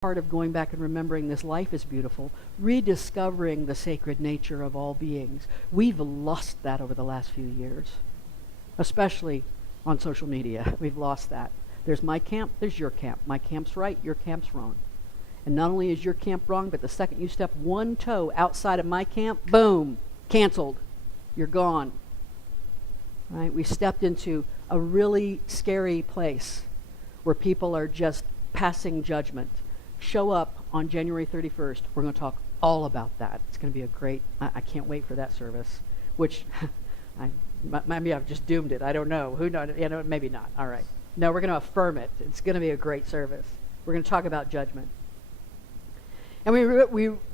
part of going back and remembering this life is beautiful, rediscovering the sacred nature of all beings. We've lost that over the last few years, especially on social media. We've lost that. There's my camp, there's your camp. My camp's right, your camp's wrong. And not only is your camp wrong, but the second you step one toe outside of my camp, boom, canceled. You're gone. Right? We stepped into a really scary place where people are just passing judgment. Show up on January 31st. We're going to talk all about that. It's going to be a great, I can't wait for that service, which maybe I've just doomed it. I don't know. Who knows? Maybe not. All right. No, we're going to affirm it. It's going to be a great service. We're going to talk about judgment. And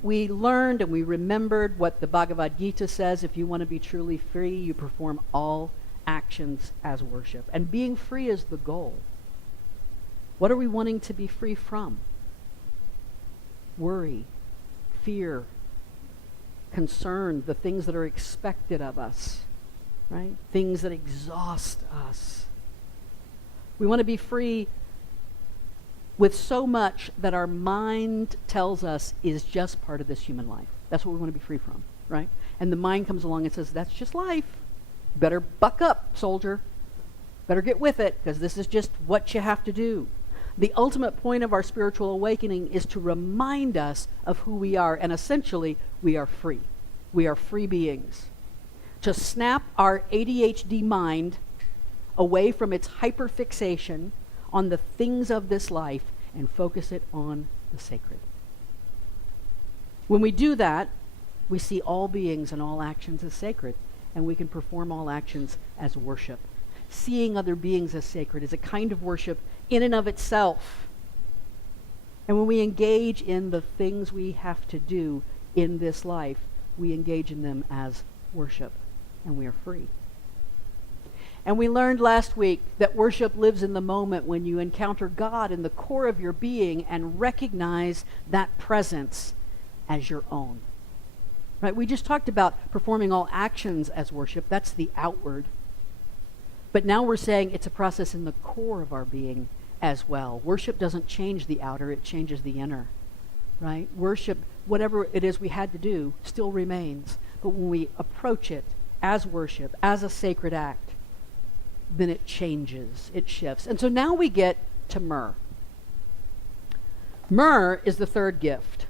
we learned and we remembered what the Bhagavad Gita says. If you want to be truly free, you perform all actions as worship. And being free is the goal. What are we wanting to be free from? Worry, fear, concern, the things that are expected of us, right? Things that exhaust us. We want to be free with so much that our mind tells us is just part of this human life. That's what we want to be free from, right? And the mind comes along and says, that's just life. Better buck up, soldier. Better get with it, because this is just what you have to do. The ultimate point of our spiritual awakening is to remind us of who we are, and essentially, we are free. We are free beings. To snap our ADHD mind away from its hyperfixation on the things of this life and focus it on the sacred. When we do that, we see all beings and all actions as sacred, and we can perform all actions as worship. Seeing other beings as sacred is a kind of worship in and of itself. And when we engage in the things we have to do in this life, we engage in them as worship, and we are free. And we learned last week that worship lives in the moment when you encounter God in the core of your being and recognize that presence as your own. Right? We just talked about performing all actions as worship. That's the outward. But now we're saying it's a process in the core of our being as well. Worship doesn't change the outer, it changes the inner. Right? Worship, whatever it is we had to do, still remains. But when we approach it as worship, as a sacred act, then it changes, it shifts. And so now we get to myrrh. Myrrh is the third gift.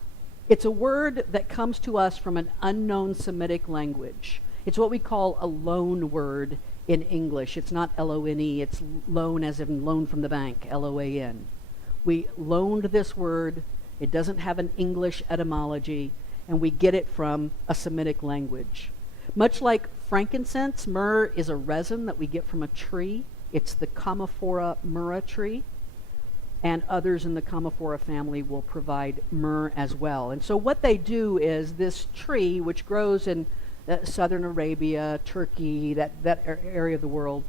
It's a word that comes to us from an unknown Semitic language. It's what we call a loan word in English. It's not L-O-N-E, it's loan as in loan from the bank, L-O-A-N. We loaned this word. It doesn't have an English etymology, and we get it from a Semitic language. Much like frankincense, myrrh is a resin that we get from a tree. It's the Commiphora myrrha tree, and others in the Commiphora family will provide myrrh as well. And so what they do is this tree, which grows in southern Arabia, Turkey, that area of the world,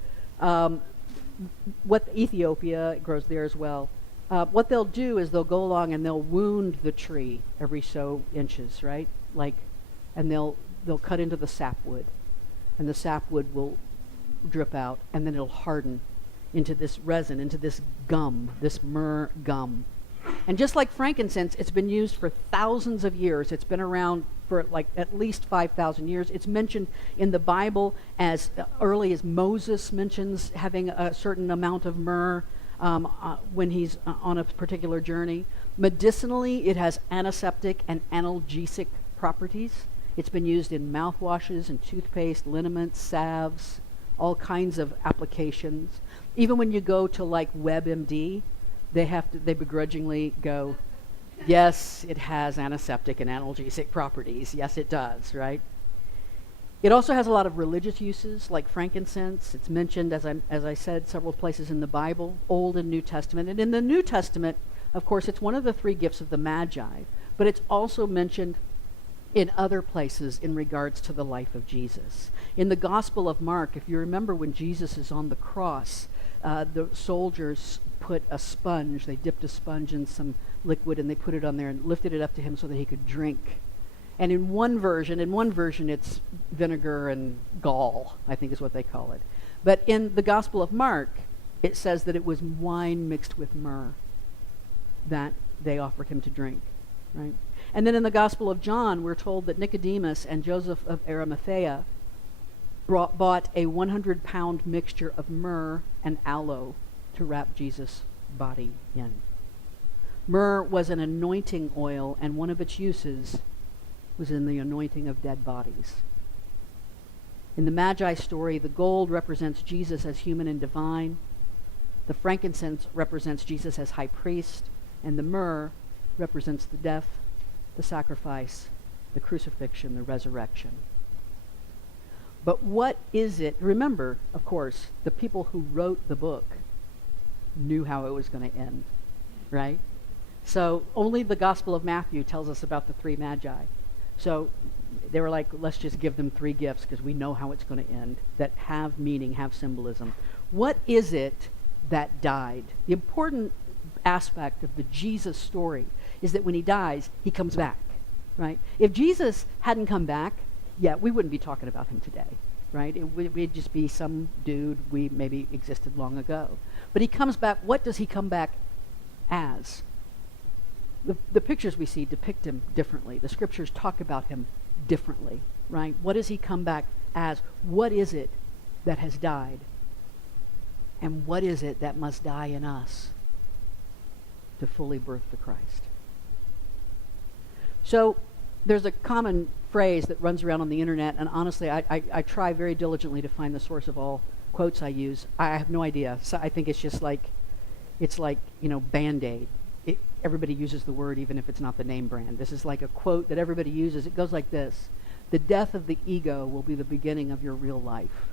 Ethiopia, it grows there as well. What they'll do is they'll go along and they'll wound the tree every so inches, right? And they'll cut into the sapwood, and the sapwood will drip out, and then it'll harden into this resin, into this gum, this myrrh gum. And just like frankincense, it's been used for thousands of years. It's been around for at least 5,000 years. It's mentioned in the Bible as early as Moses mentions having a certain amount of myrrh when he's on a particular journey. Medicinally, it has antiseptic and analgesic properties. It's been used in mouthwashes and toothpaste, liniments, salves, all kinds of applications. Even when you go to WebMD, they begrudgingly go, yes, it has antiseptic and analgesic properties. Yes, it does, right? It also has a lot of religious uses, like frankincense. It's mentioned, as I said, several places in the Bible, Old and New Testament. And in the New Testament, of course, it's one of the three gifts of the Magi, but it's also mentioned in other places in regards to the life of Jesus. In the Gospel of Mark, if you remember when Jesus is on the cross, the soldiers put a sponge, they dipped a sponge in some liquid and they put it on there and lifted it up to him so that he could drink. And in one version it's vinegar and gall, I think is what they call it. But in the Gospel of Mark, it says that it was wine mixed with myrrh that they offered him to drink, right? And then in the Gospel of John, we're told that Nicodemus and Joseph of Arimathea bought a 100-pound mixture of myrrh and aloe to wrap Jesus' body in. Myrrh was an anointing oil, and one of its uses was in the anointing of dead bodies. In the Magi story, the gold represents Jesus as human and divine, the frankincense represents Jesus as high priest, and the myrrh represents the death, the sacrifice, the crucifixion, the resurrection. But what is it? Remember, of course, the people who wrote the book knew how it was going to end, right? So only the Gospel of Matthew tells us about the three magi. So they were like, let's just give them three gifts because we know how it's going to end, that have meaning, have symbolism. What is it that died? The important aspect of the Jesus story is that when he dies, he comes back, right? If Jesus hadn't come back, we wouldn't be talking about him today, right? We'd just be some dude we maybe existed long ago. But he comes back. What does he come back as? The pictures we see depict him differently. The scriptures talk about him differently, right? What does he come back as? What is it that has died? And what is it that must die in us to fully birth the Christ? So there's a common phrase that runs around on the internet, and honestly, I try very diligently to find the source of all quotes I use. I have no idea. So I think it's just like, Band-Aid. Everybody uses the word even if it's not the name brand. This is like a quote that everybody uses. It goes like this: "The death of the ego will be the beginning of your real life."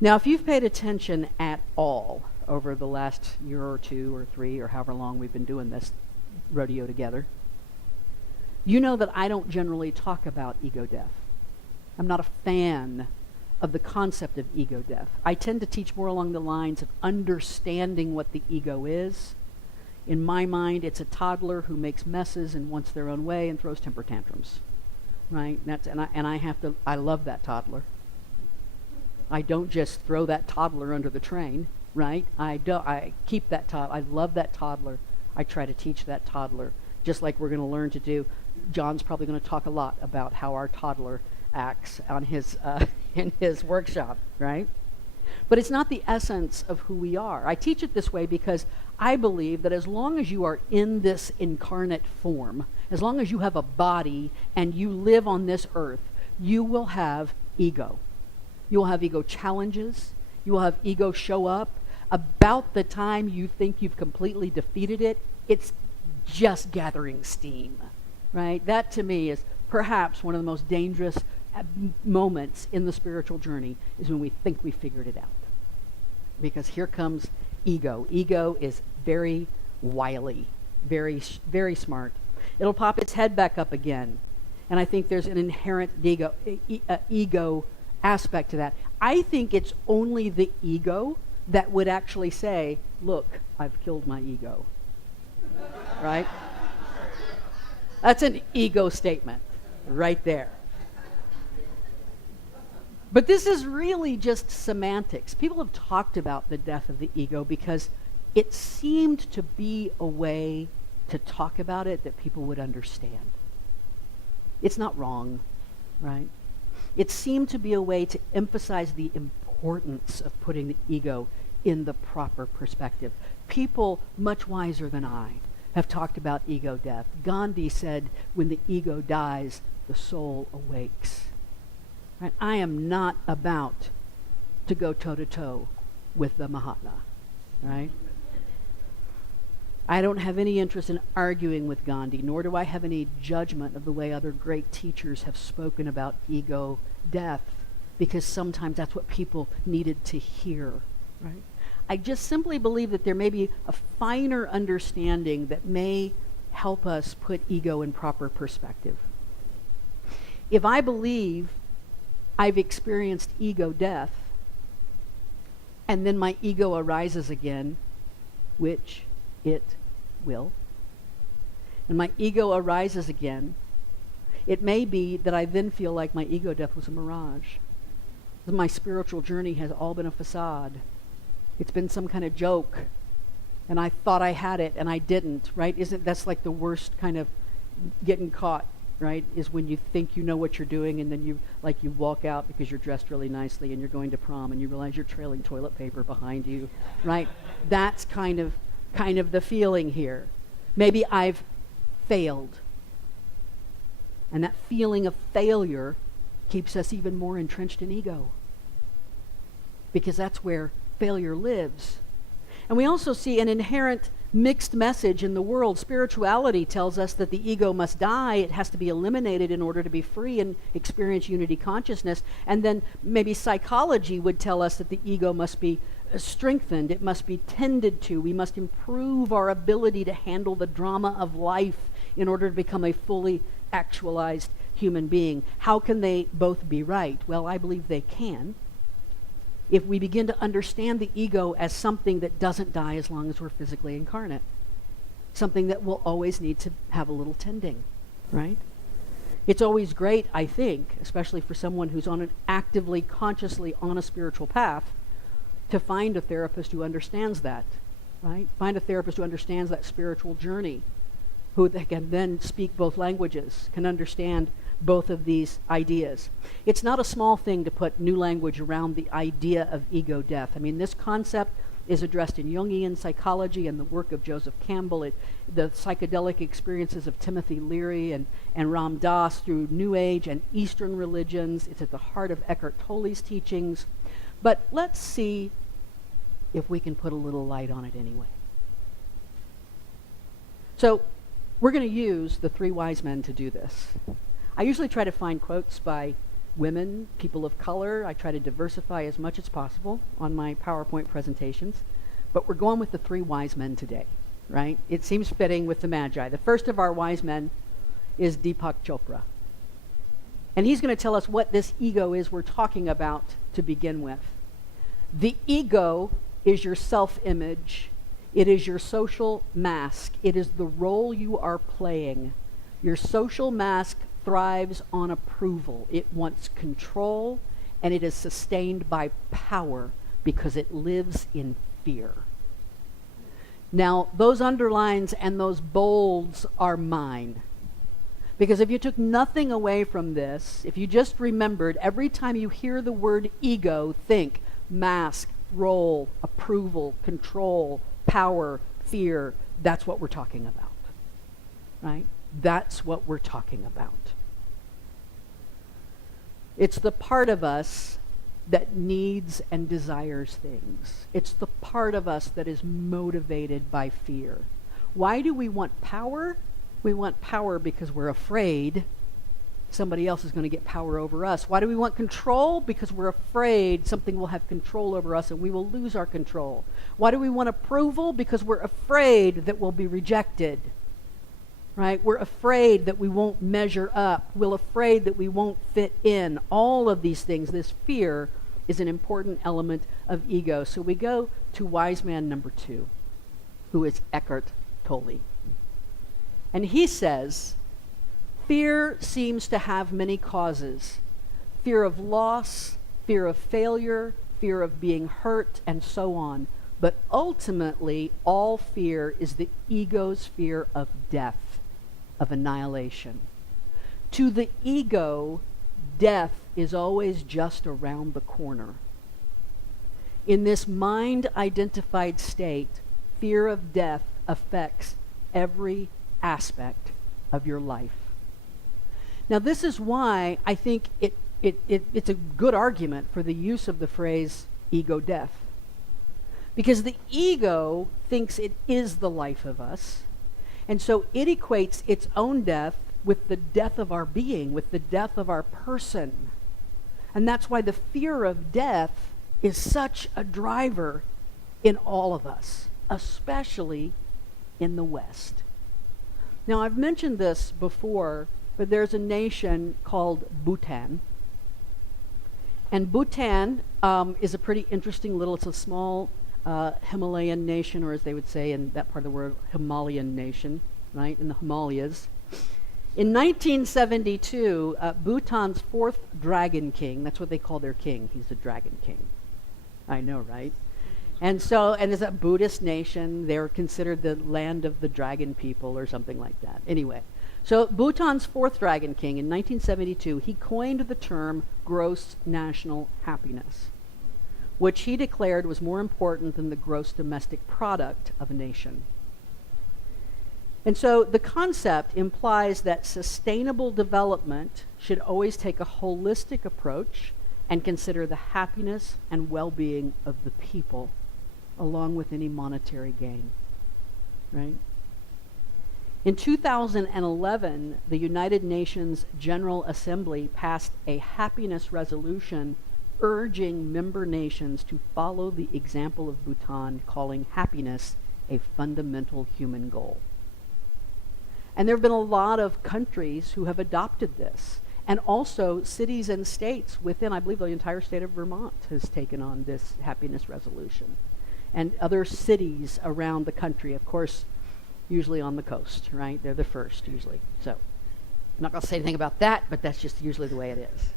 Now, if you've paid attention at all over the last year or two or three or however long we've been doing this rodeo together, you know that I don't generally talk about ego death. I'm not a fan of the concept of ego death. I tend to teach more along the lines of understanding what the ego is. In my mind, it's a toddler who makes messes and wants their own way and throws temper tantrums, right? I love that toddler. I don't just throw that toddler under the train, right? I keep that toddler. I love that toddler. I try to teach that toddler, just like we're going to learn to do. John's probably going to talk a lot about how our toddler acts on his in his workshop, right? But it's not the essence of who we are. I teach it this way because I believe that as long as you are in this incarnate form, as long as you have a body and you live on this earth, you will have ego. You will have ego challenges. You will have ego show up. About the time you think you've completely defeated it, it's just gathering steam, right? That to me is perhaps one of the most dangerous moments in the spiritual journey, is when we think we figured it out. Because here comes ego. Ego is very wily, very, very smart. It'll pop its head back up again. And I think there's an inherent ego aspect to that. I think it's only the ego that would actually say, look, I've killed my ego. Right? That's an ego statement right there. But this is really just semantics. People have talked about the death of the ego because it seemed to be a way to talk about it that people would understand. It's not wrong, right? It seemed to be a way to emphasize the importance of putting the ego in the proper perspective. People much wiser than I have talked about ego death. Gandhi said, when the ego dies, the soul awakes. Right? I am not about to go toe-to-toe with the Mahatma, right? I don't have any interest in arguing with Gandhi, nor do I have any judgment of the way other great teachers have spoken about ego death, because sometimes that's what people needed to hear, right? I just simply believe that there may be a finer understanding that may help us put ego in proper perspective. If I believe I've experienced ego death, and then my ego arises again, which it will, and my ego arises again, it may be that I then feel like my ego death was a mirage. My spiritual journey has all been a facade. It's been some kind of joke, and I thought I had it and I didn't, right? That's like the worst kind of getting caught, right? Is when you think you know what you're doing and then you walk out because you're dressed really nicely and you're going to prom and you realize you're trailing toilet paper behind you, right? That's kind of the feeling here. Maybe I've failed. And that feeling of failure keeps us even more entrenched in ego, because that's where failure lives. And we also see an inherent mixed message in the world. Spirituality tells us that the ego must die. It has to be eliminated in order to be free and experience unity consciousness. And then maybe psychology would tell us that the ego must be strengthened. It must be tended to. We must improve our ability to handle the drama of life in order to become a fully actualized human being. How can they both be right? Well, I believe they can, if we begin to understand the ego as something that doesn't die as long as we're physically incarnate. Something that will always need to have a little tending, right? It's always great, I think, especially for someone who's on an actively, consciously on a spiritual path, to find a therapist who understands that, right? Find a therapist who understands that spiritual journey, who can then speak both languages, can understand both of these ideas. It's not a small thing to put new language around the idea of ego death. I mean, this concept is addressed in Jungian psychology and the work of Joseph Campbell, the psychedelic experiences of Timothy Leary and Ram Dass through New Age and Eastern religions. It's at the heart of Eckhart Tolle's teachings. But let's see if we can put a little light on it anyway. So we're going to use the three wise men to do this. I usually try to find quotes by women, people of color. I try to diversify as much as possible on my PowerPoint presentations. But we're going with the three wise men today, right? It seems fitting with the Magi. The first of our wise men is Deepak Chopra. And he's going to tell us what this ego is we're talking about to begin with. The ego is your self-image. It is your social mask. It is the role you are playing. Your social mask thrives on approval. It wants control, and it is sustained by power because it lives in fear. Now, those underlines and those bolds are mine. Because if you took nothing away from this, if you just remembered, every time you hear the word ego, think mask, role, approval, control, power, fear. That's what we're talking about, right? That's what we're talking about. It's the part of us that needs and desires things. It's the part of us that is motivated by fear. Why do we want power? We want power because we're afraid somebody else is going to get power over us. Why do we want control? Because we're afraid something will have control over us and we will lose our control. Why do we want approval? Because we're afraid that we'll be rejected. Right? We're afraid that we won't measure up. We're afraid that we won't fit in. All of these things, this fear, is an important element of ego. So we go to wise man number 2, who is Eckhart Tolle. And he says, fear seems to have many causes. Fear of loss, fear of failure, fear of being hurt, and so on. But ultimately, all fear is the ego's fear of death, of annihilation. To the ego, death is always just around the corner. In this mind-identified state, fear of death affects every aspect of your life. Now, this is why I think it's a good argument for the use of the phrase ego death. Because the ego thinks it is the life of us, and so it equates its own death with the death of our being, with the death of our person. And that's why the fear of death is such a driver in all of us, especially in the West. Now, I've mentioned this before, but there's a nation called Bhutan. And Bhutan is a pretty interesting it's a small Himalayan nation, or as they would say in that part of the world, Himalayan nation, right, in the Himalayas. In 1972, Bhutan's 4th dragon king, that's what they call their king, he's the dragon king. I know, right? And it's a Buddhist nation. They're considered the land of the dragon people or something like that. Anyway, so Bhutan's fourth dragon king in 1972, he coined the term gross national happiness, which he declared was more important than the gross domestic product of a nation. And so the concept implies that sustainable development should always take a holistic approach and consider the happiness and well-being of the people along with any monetary gain, right? In 2011, the United Nations General Assembly passed a happiness resolution urging member nations to follow the example of Bhutan, calling happiness a fundamental human goal. And there have been a lot of countries who have adopted this, and also cities and states within, I believe the entire state of Vermont has taken on this happiness resolution. And other cities around the country, of course, usually on the coast, right? They're the first, usually. So, I'm not going to say anything about that, but that's just usually the way it is.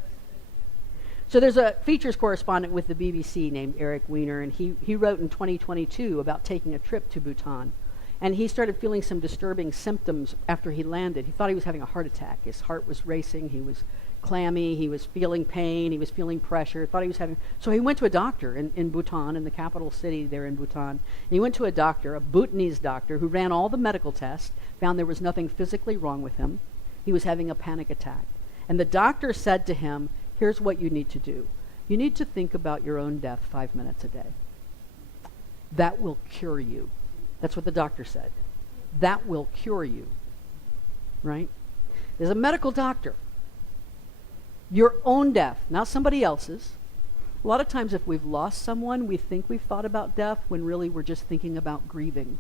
So there's a features correspondent with the BBC named Eric Weiner, and he wrote in 2022 about taking a trip to Bhutan. And he started feeling some disturbing symptoms after he landed. He thought he was having a heart attack. His heart was racing, he was clammy, he was feeling pain, he was feeling pressure, thought he was having... So he went to a doctor in Bhutan, in the capital city there in Bhutan. And he went to a doctor, a Bhutanese doctor, who ran all the medical tests, found there was nothing physically wrong with him. He was having a panic attack. And the doctor said to him, here's what you need to do. You need to think about your own death 5 minutes a day. That will cure you. That's what the doctor said. That will cure you, right? There's a medical doctor. Your own death, not somebody else's. A lot of times if we've lost someone, we think we've thought about death when really we're just thinking about grieving.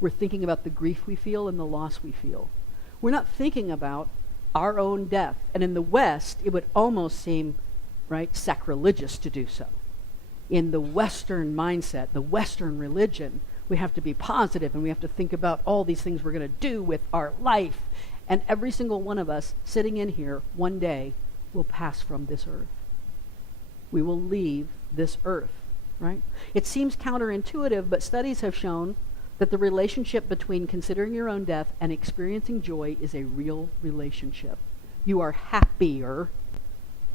We're thinking about the grief we feel and the loss we feel. We're not thinking about our own death. And in the West, it would almost seem, right, sacrilegious to do so. In the Western mindset, the Western religion, we have to be positive and we have to think about all these things we're going to do with our life. And every single one of us sitting in here one day will pass from this earth. We will leave this earth, right? It seems counterintuitive, but studies have shown that the relationship between considering your own death and experiencing joy is a real relationship. You are happier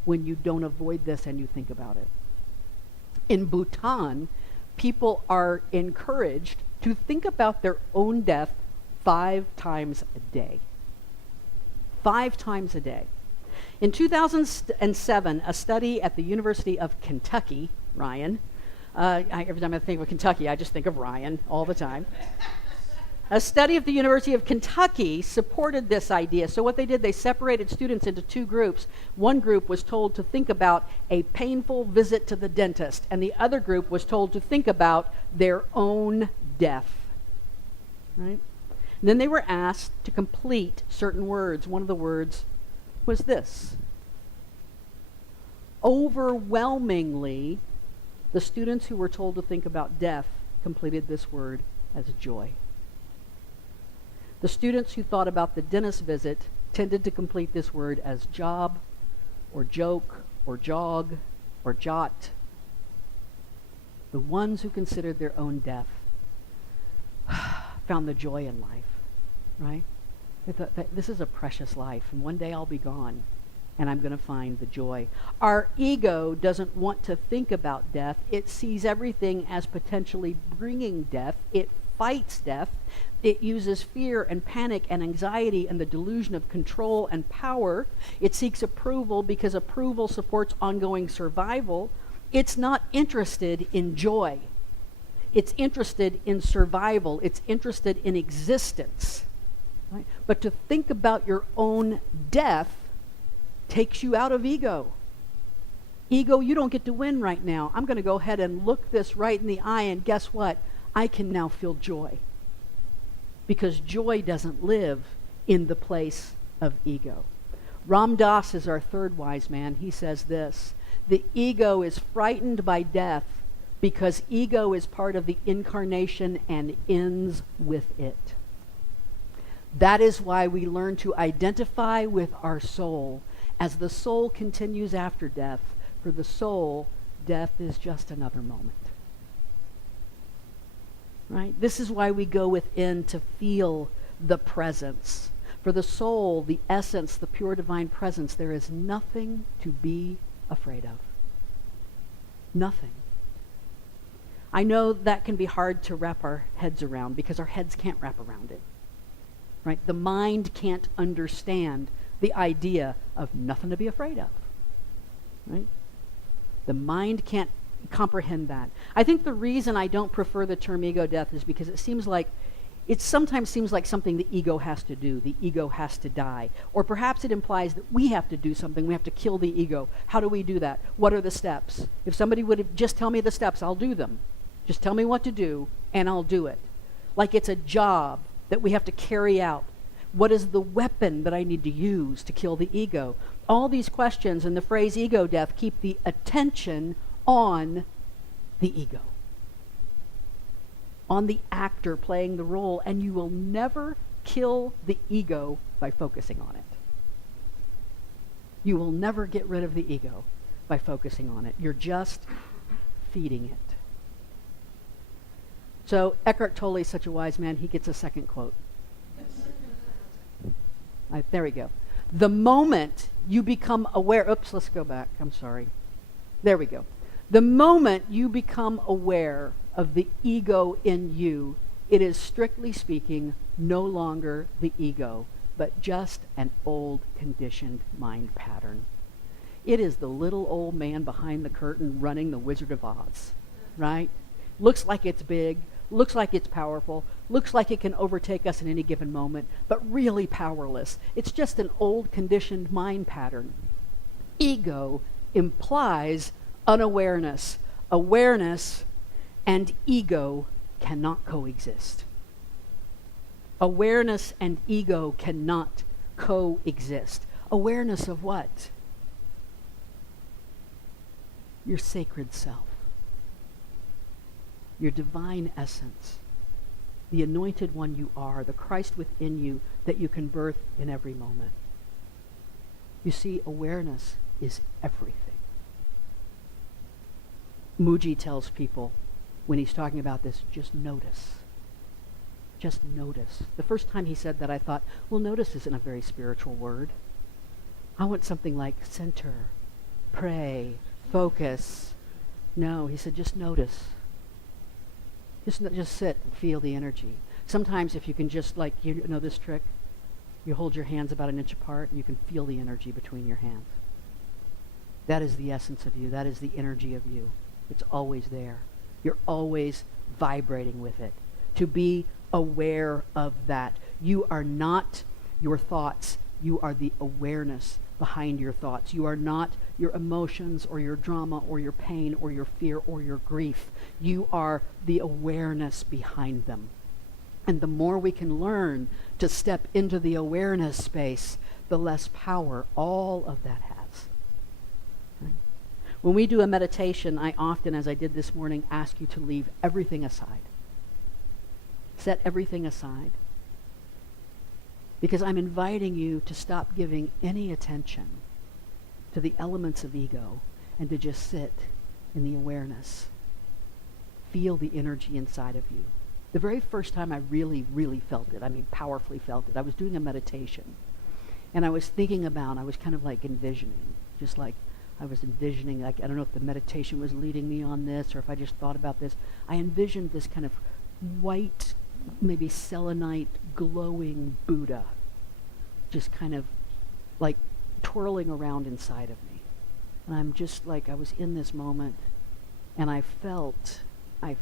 when you don't avoid this and you think about it. In Bhutan, people are encouraged to think about their own death 5 times a day. 5 times a day. In 2007, a study at the University of Kentucky, Ryan, every time I think of Kentucky, I just think of Ryan all the time. A study at the University of Kentucky supported this idea. So what they did, they separated students into 2 groups. One group was told to think about a painful visit to the dentist, and the other group was told to think about their own death. Right? And then they were asked to complete certain words. One of the words was this. Overwhelmingly, the students who were told to think about death completed this word as joy. The students who thought about the dentist visit tended to complete this word as job, or joke, or jog, or jot. The ones who considered their own death found the joy in life, right? They thought that this is a precious life, and one day I'll be gone, and I'm going to find the joy. Our ego doesn't want to think about death. It sees everything as potentially bringing death. It fights death. It uses fear and panic and anxiety and the delusion of control and power. It seeks approval because approval supports ongoing survival. It's not interested in joy. It's interested in survival. It's interested in existence. Right? But to think about your own death takes you out of ego. Ego, you don't get to win right now. I'm going to go ahead and look this right in the eye, and guess what? I can now feel joy. Because joy doesn't live in the place of ego. Ram Dass is our third wise man. He says this: the ego is frightened by death because ego is part of the incarnation and ends with it. That is why we learn to identify with our soul as the soul continues after death. For the soul, death is just another moment. right? This is why we go within to feel the presence. For the soul, the essence, the pure divine presence, there is nothing to be afraid of. Nothing. I know that can be hard to wrap our heads around because our heads can't wrap around it. Right? The mind can't understand the idea of nothing to be afraid of. Right? The mind can't comprehend that. I think the reason I don't prefer the term ego death is because it sometimes seems like something the ego has to do. The ego has to die. Or perhaps it implies that we have to do something. We have to kill the ego. How do we do that? What are the steps? If somebody would have just tell me the steps, I'll do them. Just tell me what to do, and I'll do it. Like it's a job that we have to carry out. What is the weapon that I need to use to kill the ego? All these questions and the phrase ego death keep the attention on the ego, on the actor playing the role, and you will never kill the ego by focusing on it. You will never get rid of the ego by focusing on it. You're just feeding it. So Eckhart Tolle is such a wise man, he gets a second quote. There we go. The moment you become aware, let's go back, I'm sorry. There we go. The moment you become aware of the ego in you, it is strictly speaking no longer the ego, but just an old conditioned mind pattern. It is the little old man behind the curtain running the Wizard of Oz, right? Looks like it's big, looks like it's powerful, looks like it can overtake us in any given moment, but really powerless. It's just an old conditioned mind pattern. Ego implies unawareness. Awareness and ego cannot coexist. Awareness and ego cannot coexist. Awareness of what? Your sacred self. Your divine essence, the anointed one you are, the Christ within you that you can birth in every moment. You see, awareness is everything. Muji tells people when he's talking about this, just notice. Just notice. The first time he said that, I thought, well, notice isn't a very spiritual word. I want something like center, pray, focus. No, he said, just notice. Just sit and feel the energy. Sometimes if you can just, like, you know this trick? You hold your hands about an inch apart and you can feel the energy between your hands. That is the essence of you. That is the energy of you. It's always there. You're always vibrating with it. To be aware of that. You are not your thoughts. You are the awareness behind your thoughts. You are not your emotions or your drama or your pain or your fear or your grief. You are the awareness behind them. And the more we can learn to step into the awareness space, the less power all of that has. Right? When we do a meditation, I often, as I did this morning, ask you to leave everything aside. Set everything aside. Because I'm inviting you to stop giving any attention to the elements of ego and to just sit in the awareness. Feel the energy inside of you. The very first time I really, really felt it, I mean powerfully felt it, I was doing a meditation. And I was thinking about, I was kind of like envisioning, just like I was envisioning, like, I don't know if the meditation was leading me on this or if I just thought about this. I envisioned this kind of white, maybe selenite, glowing Buddha, just kind of like twirling around inside of me. And I'm just like, I was in this moment, and I felt it.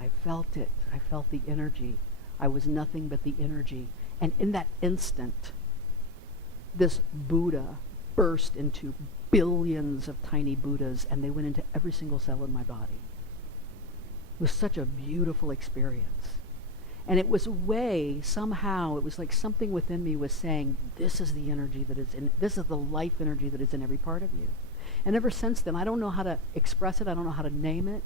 I felt the energy. I was nothing but the energy. And in that instant, this Buddha burst into billions of tiny Buddhas, and they went into every single cell in my body. It was such a beautiful experience. And it was somehow, it was like something within me was saying, this is the energy that is in, this is the life energy that is in every part of you. And ever since then, I don't know how to express it. I don't know how to name it.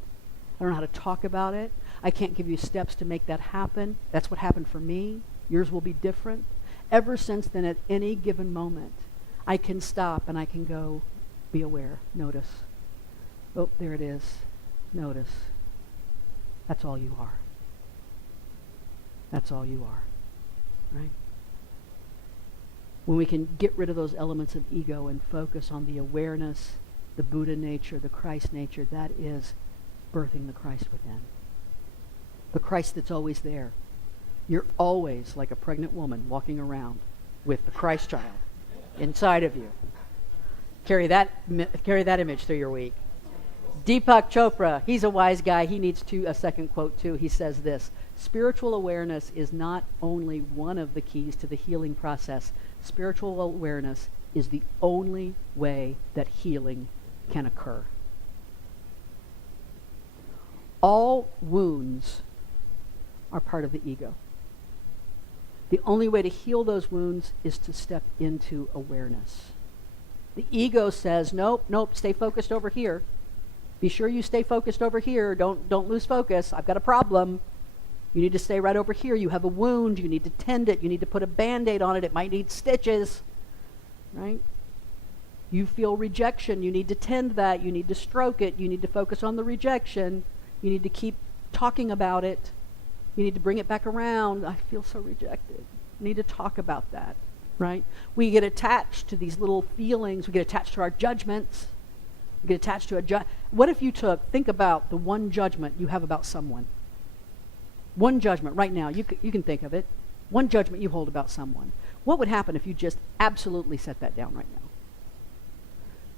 I don't know how to talk about it. I can't give you steps to make that happen. That's what happened for me. Yours will be different. Ever since then, at any given moment, I can stop and I can go, be aware, notice. Oh, there it is. Notice. That's all you are. That's all you are, right? When we can get rid of those elements of ego and focus on the awareness, the Buddha nature, the Christ nature, that is birthing the Christ within. The Christ that's always there. You're always like a pregnant woman walking around with the Christ child inside of you. Carry that image through your week. Deepak Chopra, he's a wise guy. He needs a second quote too. He says this: spiritual awareness is not only one of the keys to the healing process. Spiritual awareness is the only way that healing can occur. All wounds are part of the ego. The only way to heal those wounds is to step into awareness. The ego says, nope, stay focused over here. Be sure you stay focused over here. Don't lose focus. I've got a problem. You need to stay right over here. You have a wound. You need to tend it. You need to put a Band-Aid on it. It might need stitches, right? You feel rejection. You need to tend that. You need to stroke it. You need to focus on the rejection. You need to keep talking about it. You need to bring it back around. I feel so rejected. You need to talk about that, right? We get attached to these little feelings. We get attached to our judgments. We get attached to what if you think about the one judgment you have about someone. One judgment right now, you can think of it. One judgment you hold about someone. What would happen if you just absolutely set that down right now?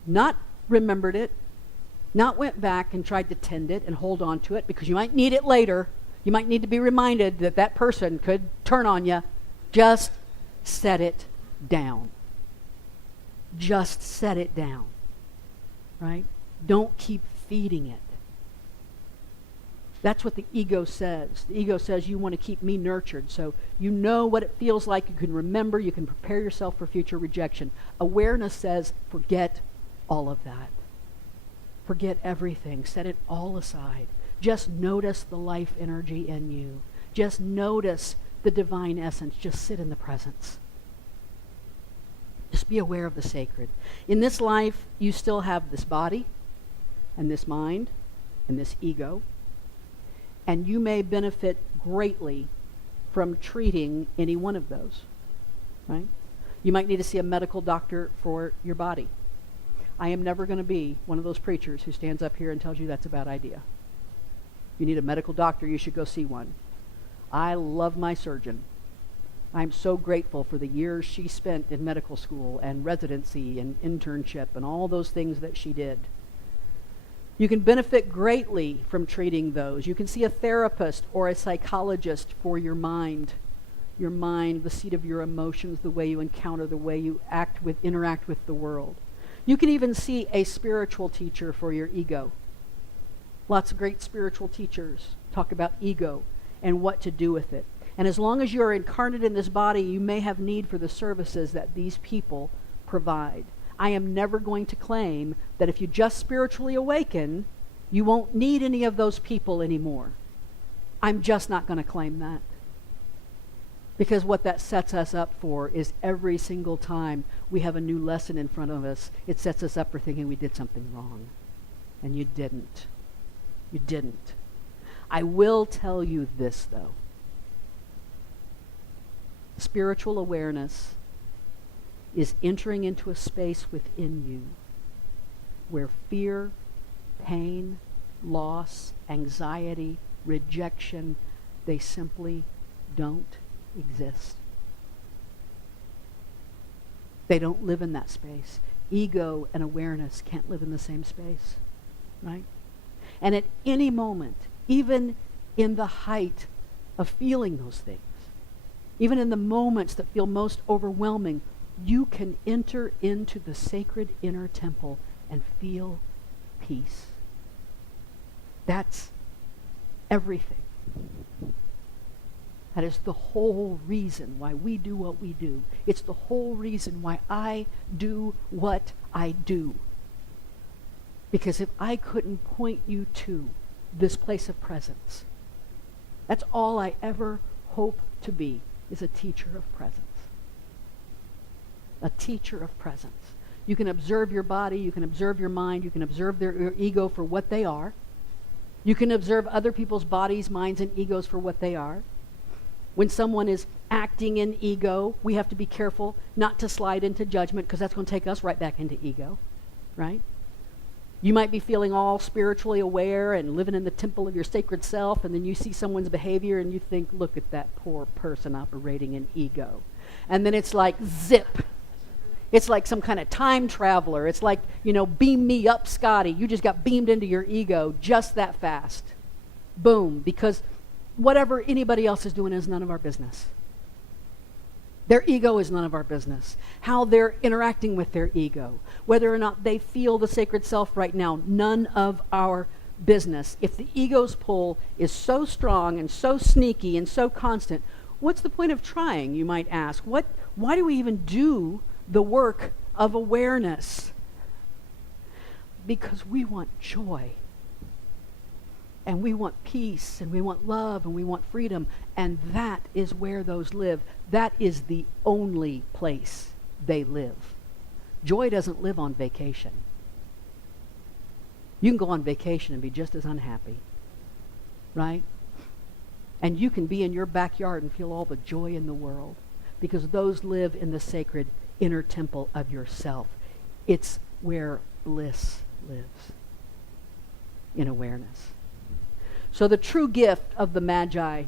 Not remembered it, not went back and tried to tend it and hold on to it, because you might need it later. You might need to be reminded that that person could turn on you. Just set it down. Just set it down. Right? Don't keep feeding it. That's what the ego says. The ego says, you want to keep me nurtured. So you know what it feels like. You can remember. You can prepare yourself for future rejection. Awareness says, forget all of that. Forget everything. Set it all aside. Just notice the life energy in you. Just notice the divine essence. Just sit in the presence. Just be aware of the sacred. In this life, you still have this body and this mind and this ego. And you may benefit greatly from treating any one of those, right? You might need to see a medical doctor for your body. I am never going to be one of those preachers who stands up here and tells you that's a bad idea. You need a medical doctor, you should go see one. I love my surgeon. I'm so grateful for the years she spent in medical school and residency and internship and all those things that she did. You can benefit greatly from treating those. You can see a therapist or a psychologist for your mind. Your mind, the seat of your emotions, the way you encounter, the way you interact with the world. You can even see a spiritual teacher for your ego. Lots of great spiritual teachers talk about ego and what to do with it. And as long as you're incarnate in this body, you may have need for the services that these people provide. I am never going to claim that if you just spiritually awaken, you won't need any of those people anymore. I'm just not going to claim that. Because what that sets us up for is every single time we have a new lesson in front of us, it sets us up for thinking we did something wrong. And you didn't. You didn't. I will tell you this, though. Spiritual awareness is entering into a space within you where fear, pain, loss, anxiety, rejection, they simply don't exist. They don't live in that space. Ego and awareness can't live in the same space, right? And at any moment, even in the height of feeling those things, even in the moments that feel most overwhelming, you can enter into the sacred inner temple and feel peace. That's everything. That is the whole reason why we do what we do. It's the whole reason why I do what I do. Because if I couldn't point you to this place of presence, that's all I ever hope to be, is a teacher of presence. A teacher of presence. You can observe your body, you can observe your mind, you can observe your ego for what they are. You can observe other people's bodies, minds, and egos for what they are. When someone is acting in ego, we have to be careful not to slide into judgment, because that's going to take us right back into ego, right? You might be feeling all spiritually aware and living in the temple of your sacred self, and then you see someone's behavior and you think, look at that poor person operating in ego. And then it's like zip. It's like some kind of time traveler. It's like, beam me up, Scotty. You just got beamed into your ego just that fast. Boom. Because whatever anybody else is doing is none of our business. Their ego is none of our business. How they're interacting with their ego, whether or not they feel the sacred self right now, none of our business. If the ego's pull is so strong and so sneaky and so constant, what's the point of trying, you might ask? Why do we even do the work of awareness? Because we want joy. And we want peace, and we want love, and we want freedom. And that is where those live. That is the only place they live. Joy doesn't live on vacation. You can go on vacation and be just as unhappy, right? And you can be in your backyard and feel all the joy in the world, because those live in the sacred inner temple of yourself. It's where bliss lives, in awareness. So the true gift of the Magi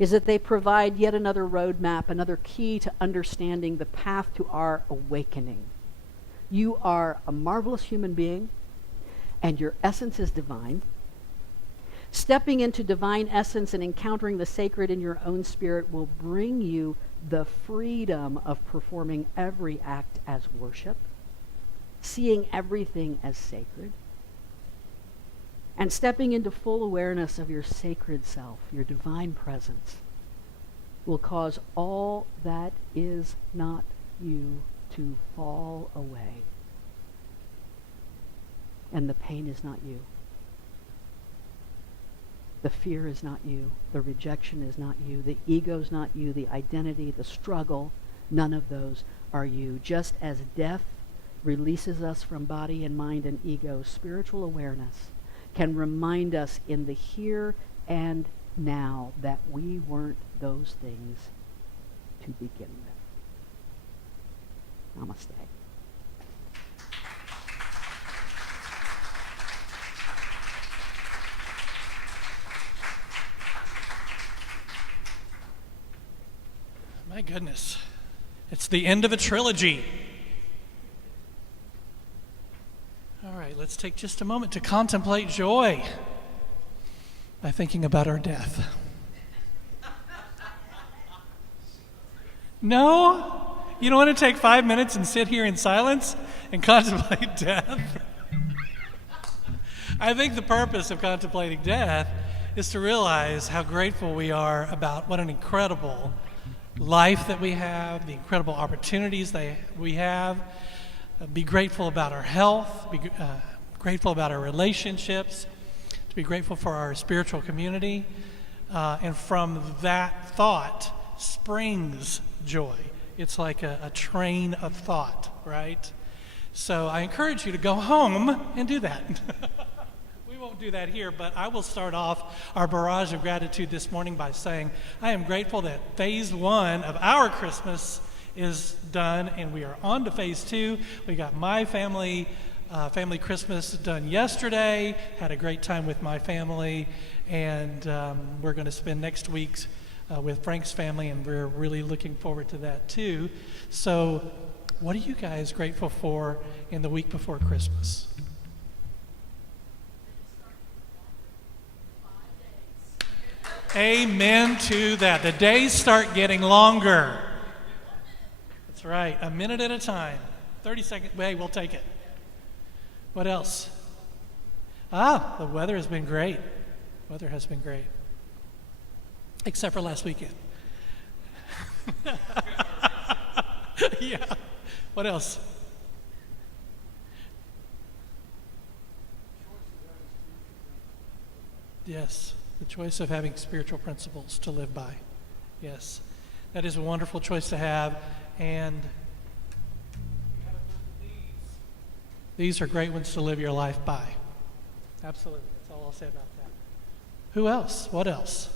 is that they provide yet another roadmap, another key to understanding the path to our awakening. You are a marvelous human being, and your essence is divine. Stepping into divine essence and encountering the sacred in your own spirit will bring you the freedom of performing every act as worship, seeing everything as sacred, and stepping into full awareness of your sacred self, your divine presence, will cause all that is not you to fall away. And the pain is not you. The fear is not you. The rejection is not you. The ego is not you. The identity, the struggle, none of those are you. Just as death releases us from body and mind and ego, spiritual awareness can remind us in the here and now that we weren't those things to begin with. Namaste. My goodness. It's the end of a trilogy. All right, let's take just a moment to contemplate joy by thinking about our death. No? You don't want to take 5 minutes and sit here in silence and contemplate death? I think the purpose of contemplating death is to realize how grateful we are about what an incredible life that we have, the incredible opportunities that we have. Be grateful about our health, be grateful about our relationships, to be grateful for our spiritual community. And from that thought springs joy. It's like a train of thought, right? So I encourage you to go home and do that. We won't do that here, but I will start off our barrage of gratitude this morning by saying I am grateful that phase 1 of our Christmas is done, and we are on to phase 2. We got my family Christmas done yesterday, had a great time with my family, and we're going to spend next week with Frank's family, and we're really looking forward to that too. So what are you guys grateful for in the week before Christmas? Amen to that. The days start getting longer. That's right, a minute at a time. 30 seconds, hey, we'll take it. What else? The weather has been great. Weather has been great. Except for last weekend. Yeah. What else? Yes, the choice of having spiritual principles to live by. Yes, that is a wonderful choice to have, and these are great ones to live your life by. Absolutely, that's all I'll say about that. Who else? What else?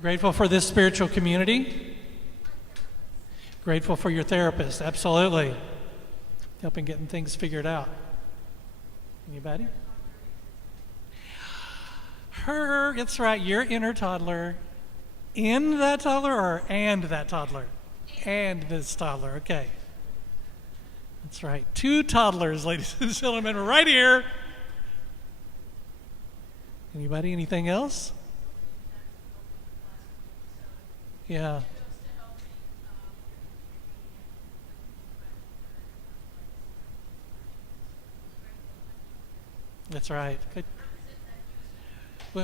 Grateful for this spiritual community. Grateful for your therapist, absolutely. Helping getting things figured out. Anybody? Her, it's right, your inner toddler. In that toddler or and that toddler? And this toddler, okay. That's right. 2 toddlers, ladies and gentlemen, right here. Anybody? Anything else? Yeah. That's right. Good.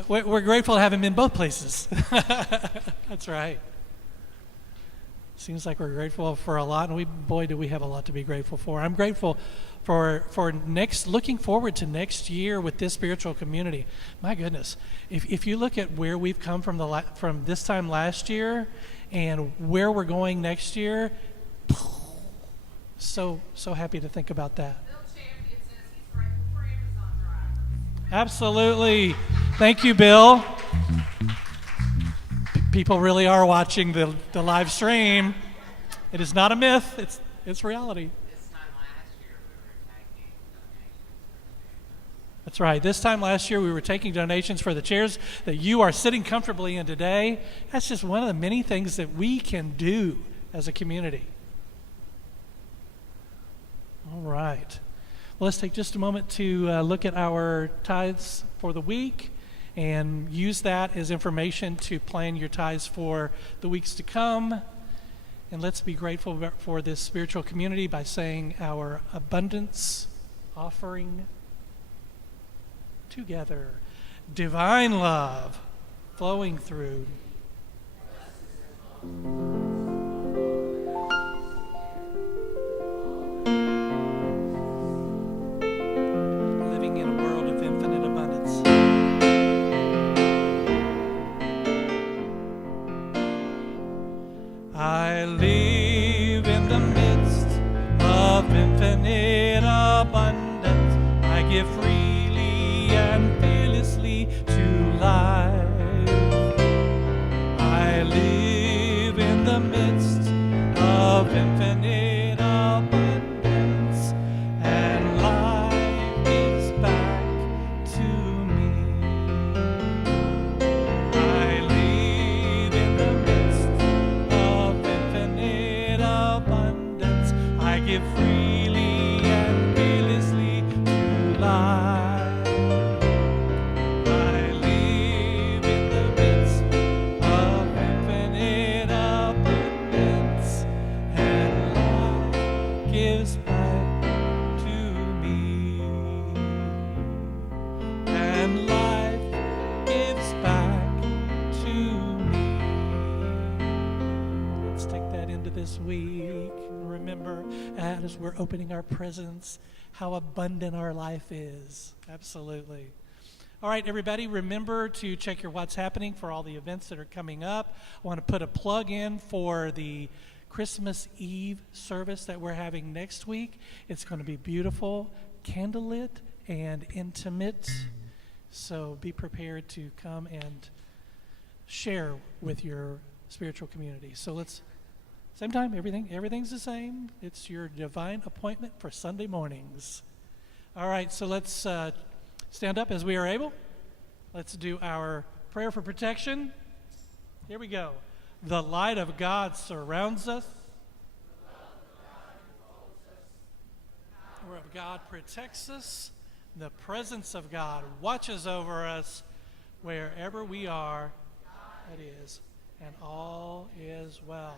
We're grateful to have him in both places. That's right. Seems like we're grateful for a lot, and boy, do we have a lot to be grateful for. I'm grateful for looking forward to next year with this spiritual community. My goodness, if you look at where we've come from this time last year and where we're going next year, so happy to think about that. Absolutely. Thank you, Bill. People really are watching the live stream. It is not a myth. It's reality. This time last year, we were taking donations. That's right. This time last year, we were taking donations for the chairs that you are sitting comfortably in today. That's just one of the many things that we can do as a community. All right. Well, let's take just a moment to look at our tithes for the week and use that as information to plan your tithes for the weeks to come. And let's be grateful for this spiritual community by saying our abundance offering together. Divine love flowing through. Living in a world of infinite abundance. I live in the midst of infinite abundance. I give freely and fearlessly to life. I live in the midst of infinite abundance, and life gives back to me. I live in the midst of infinite abundance. I give freely and fearlessly to life. I live in the midst of infinite abundance, and life gives back to me. And life gives back to me. Let's take that into this week. Remember, as we're opening our presents, how abundant our life is. Absolutely. All right, everybody, remember to check your What's Happening for all the events that are coming up. I want to put a plug in for the Christmas Eve service that we're having next week. It's going to be beautiful, candlelit, and intimate. So be prepared to come and share with your spiritual community. So let's, same time, everything's the same. It's your divine appointment for Sunday mornings. All right, so let's stand up as we are able. Let's do our prayer for protection. Here we go. The light of God surrounds us. The power of God protects us. The presence of God watches over us wherever we are. It is, and all is well.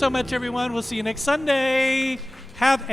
so much, everyone. We'll see you next Sunday. Have